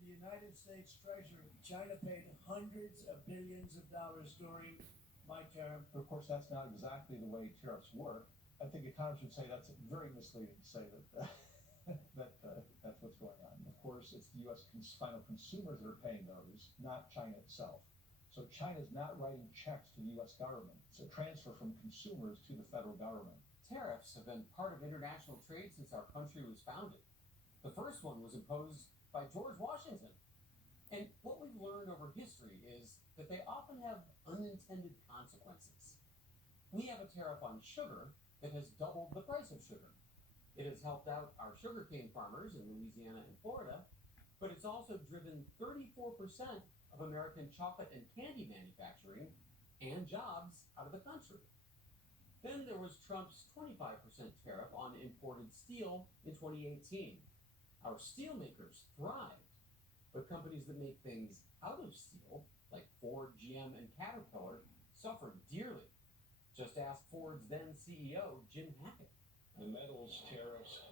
the United States Treasury. China paid hundreds of billions of dollars during my term. But of course, that's not exactly the way tariffs work. I think economists would say that's very misleading to say that that's what's going on. Of course, it's the U.S. final consumers that are paying those, not China itself. So China's not writing checks to the U.S. government. It's a transfer from consumers to the federal government. Tariffs have been part of international trade since our country was founded. The first one was imposed by George Washington. And what we've learned over history is that they often have unintended consequences. We have a tariff on sugar that has doubled the price of sugar. It has helped out our sugarcane farmers in Louisiana and Florida, but it's also driven 34% of American chocolate and candy manufacturing and jobs out of the country. Then there was Trump's 25% tariff on imported steel in 2018. Our steelmakers thrived, but companies that make things out of steel, like Ford, GM, and Caterpillar, suffered dearly. Just ask Ford's then CEO, Jim Hackett. The metals tariffs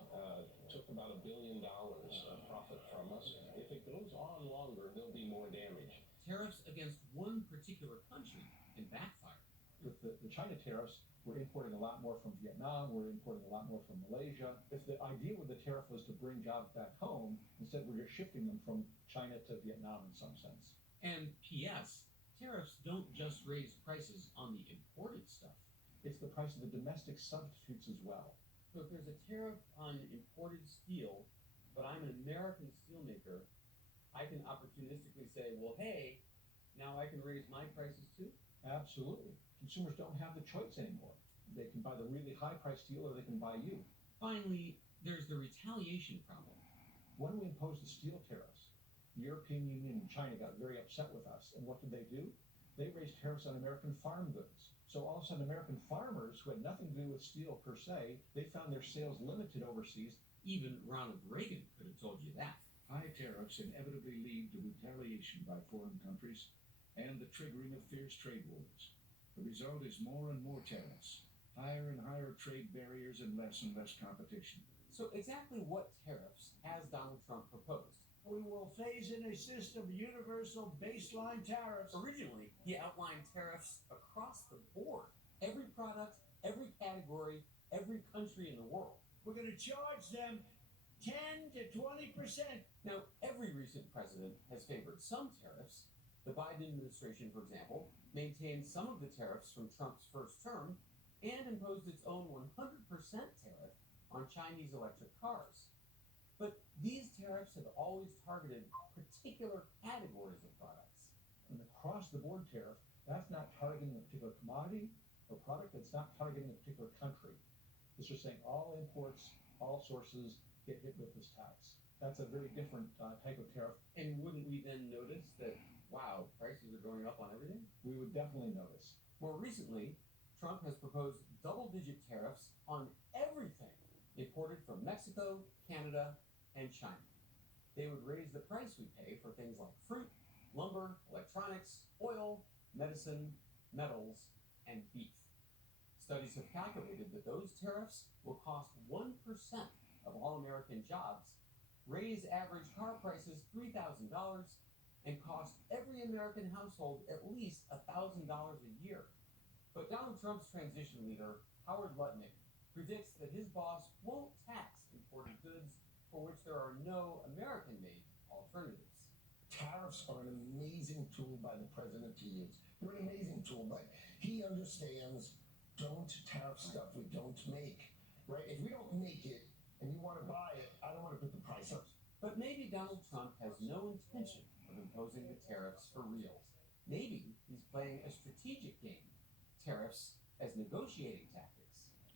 took about $1 billion of profit from us. If it goes on longer, there'll be more damage. Tariffs against one particular country can backfire. With the China tariffs, we're importing a lot more from Vietnam, we're importing a lot more from Malaysia. If the idea with the tariff was to bring jobs back home, instead we're just shifting them from China to Vietnam in some sense. And P.S., tariffs don't just raise prices on the imported stuff. It's the price of the domestic substitutes as well. So if there's a tariff on imported steel, but I'm an American steelmaker, I can opportunistically say, well, hey, now I can raise my prices too? Absolutely. Consumers don't have the choice anymore. They can buy the really high-priced steel or they can buy you. Finally, there's the retaliation problem. When we imposed the steel tariffs, the European Union and China got very upset with us. And what did they do? They raised tariffs on American farm goods. So all of a sudden, American farmers who had nothing to do with steel per se, they found their sales limited overseas. Even Ronald Reagan could have told you that. High tariffs inevitably lead to retaliation by foreign countries and the triggering of fierce trade wars. The result is more and more tariffs, higher and higher trade barriers, and less competition. So exactly what tariffs has Donald Trump proposed? We will phase in a system of universal baseline tariffs. Originally, he outlined tariffs across the board. Every product, every category, every country in the world. We're going to charge them 10 to 20%. Now, every recent president has favored some tariffs. The Biden administration, for example, maintained some of the tariffs from Trump's first term and imposed its own 100% tariff on Chinese electric cars. But these tariffs have always targeted particular categories of products. An across-the-board tariff, that's not targeting a particular commodity or product. It's not targeting a particular country. It's just saying all imports, all sources get hit with this tax. That's a very different type of tariff. And wouldn't we then notice that, wow, prices are going up on everything? We would definitely notice. More recently, Trump has proposed double-digit tariffs on everything imported from Mexico, Canada, and China. They would raise the price we pay for things like fruit, lumber, electronics, oil, medicine, metals, and beef. Studies have calculated that those tariffs will cost 1% of all American jobs, raise average car prices $3,000, and cost every American household at least $1,000 a year. But Donald Trump's transition leader, Howard Lutnick, predicts that his boss won't tax imported goods for which there are no American-made alternatives. Tariffs are an amazing tool by the president to use. They're an amazing tool, but he understands don't tariff stuff we don't make, right? If we don't make it and you want to buy it, I don't want to put the price up. But maybe Donald Trump has no intention of imposing the tariffs for real. Maybe he's playing a strategic game, tariffs as negotiating tactics.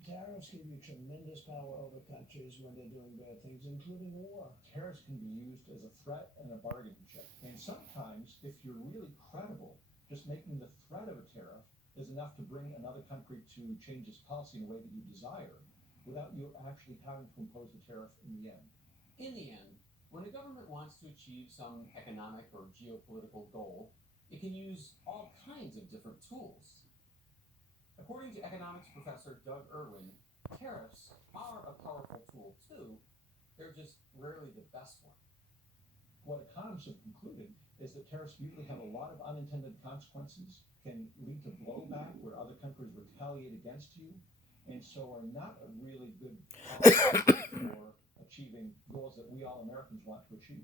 Tariffs give you tremendous power over countries when they're doing bad things, including war. Tariffs can be used as a threat and a bargaining chip. And sometimes, if you're really credible, just making the threat of a tariff is enough to bring another country to change its policy in a way that you desire, without you actually having to impose the tariff in the end. In the end, when a government wants to achieve some economic or geopolitical goal, it can use all kinds of different tools. According to economics professor Doug Irwin, tariffs are a powerful tool too. They're just rarely the best one. what economists have concluded is that tariffs usually have a lot of unintended consequences, can lead to blowback where other countries retaliate against you, and so are not a really good policy for achieving goals that we all Americans want to achieve.